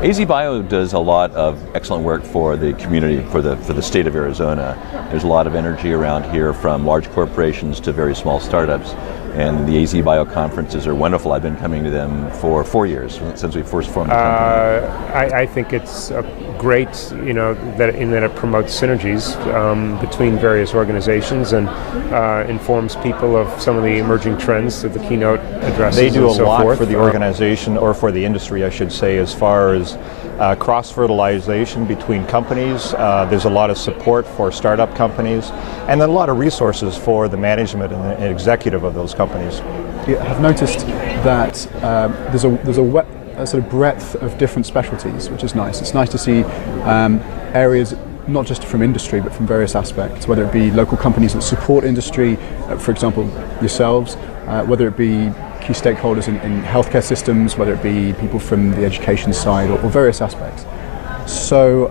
AZBio does a lot of excellent work for the community, for the state of Arizona. There's a lot of energy around here from large corporations to very small startups. And the AZBio conferences are wonderful. I've been coming to them for 4 years, since we first formed the company. I think it's great, that it promotes synergies between various organizations and informs people of some of the emerging trends through the keynote addresses. They do and so a lot forth. for the organization, or for the industry, I should say, as far as cross-fertilization between companies. There's a lot of support for startup companies, and then a lot of resources for the management and the executive of those companies. I've noticed that there's a sort of breadth of different specialties, which is nice. It's nice to see areas not just from industry, but from various aspects, whether it be local companies that support industry, for example, yourselves, whether it be key stakeholders in healthcare systems, whether it be people from the education side, or various aspects. So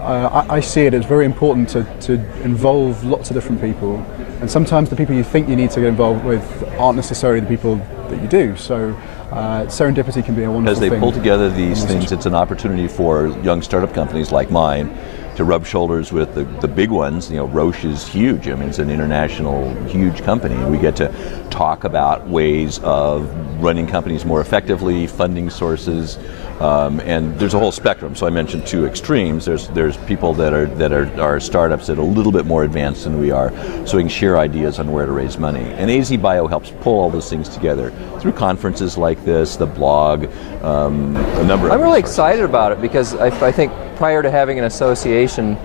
I see it as very important to involve lots of different people, and sometimes the people you think you need to get involved with aren't necessarily the people that you do. So serendipity can be a wonderful thing. As they pull together these things, it's an opportunity for young startup companies like mine to rub shoulders with the big ones. Roche is huge. I mean, it's an international, huge company. We get to talk about ways of running companies more effectively, funding sources, and there's a whole spectrum. So I mentioned two extremes. There's people that are startups that are a little bit more advanced than we are, so we can share ideas on where to raise money. And AZBio helps pull all those things together through conferences like this, the blog, a number of I'm really resources. excited about it because I think prior to having an association,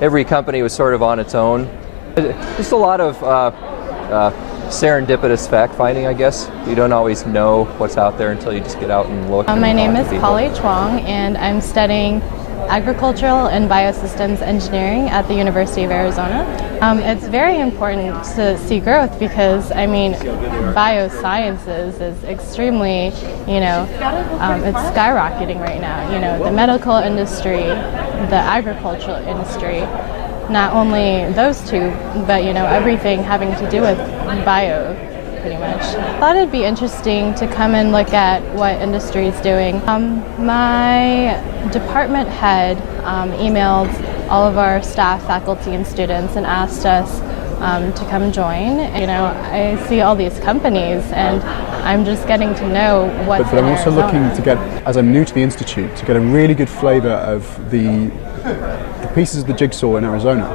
every company was sort of on its own. Just a lot of serendipitous fact-finding, I guess. You don't always know what's out there until you just get out and look. My name is Polly Chuang, and I'm studying agricultural and biosystems engineering at the University of Arizona. It's very important to see growth because, biosciences is extremely, it's skyrocketing right now. The medical industry, the agricultural industry, not only those two, but everything having to do with bio, pretty much. I thought it'd be interesting to come and look at what industry is doing. My department head emailed all of our staff, faculty, and students and asked us to come join. I see all these companies and I'm just getting to know what's But I'm in also Arizona. looking to get, as I'm new to the Institute, to get a really good flavour of the pieces of the jigsaw in Arizona,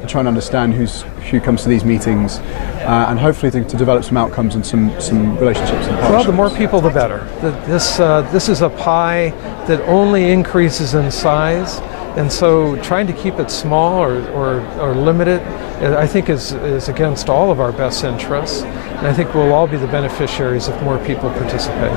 and try and understand who comes to these meetings, and hopefully to develop some outcomes and some relationships and partnerships. Well, the more people, the better. This is a pie that only increases in size, and so trying to keep it small or limit it, I think is against all of our best interests, and I think we'll all be the beneficiaries if more people participate.